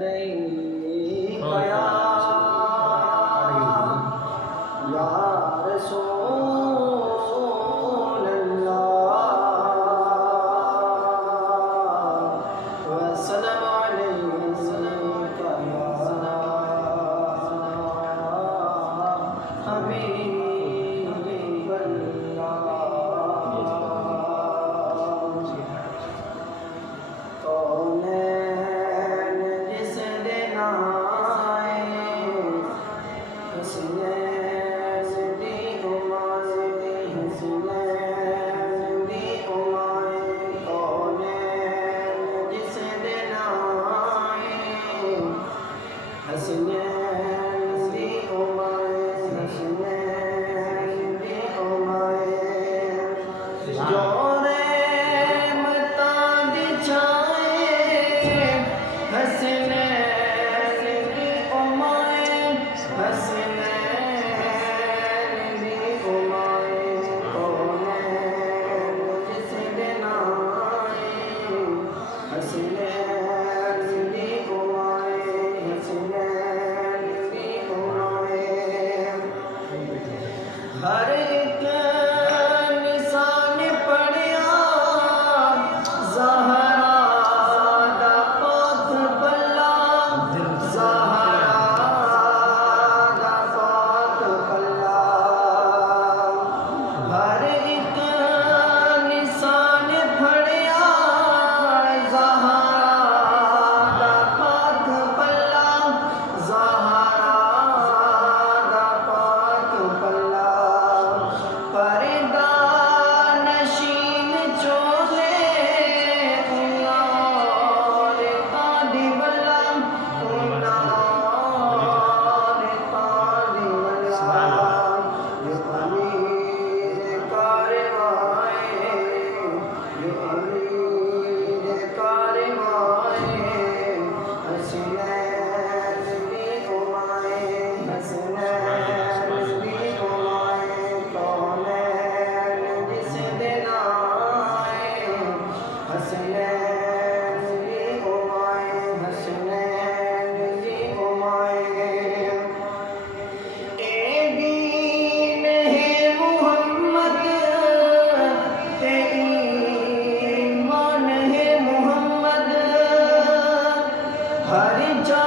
या रसूल अल्लाह वसल्लम अलैका या हबीब अल्लाह। कौनैन जिस दिन आए हसनैन दी उमाए हसनैन दी उमाए। कौनैन जिस दिन आए हसनैन दी उमाए हसनैन दी उमाए। हर एक निशान पढ़िया ज़हरा दा पाक पल्ला ज़हरा दा पाक पल्ला। हर एक निशान पढ़िया ज़हरा दा पाक पल्ला ज़हरा दा पाक पल्ला। परदा नशीन चोले उन्नार तादी वल्ला उन्नार तादी वल्ला। ये अमीर कारवाए ये अमीर कारवाए हसनैन दी उमाए हसनैन दी उमाए। कौनैन जिस दिन आए हसनैन दी उमाए हसनैन दी उमाए। ए दीन है मुहम्मद ते ईमान है मुहम्मद। हर जा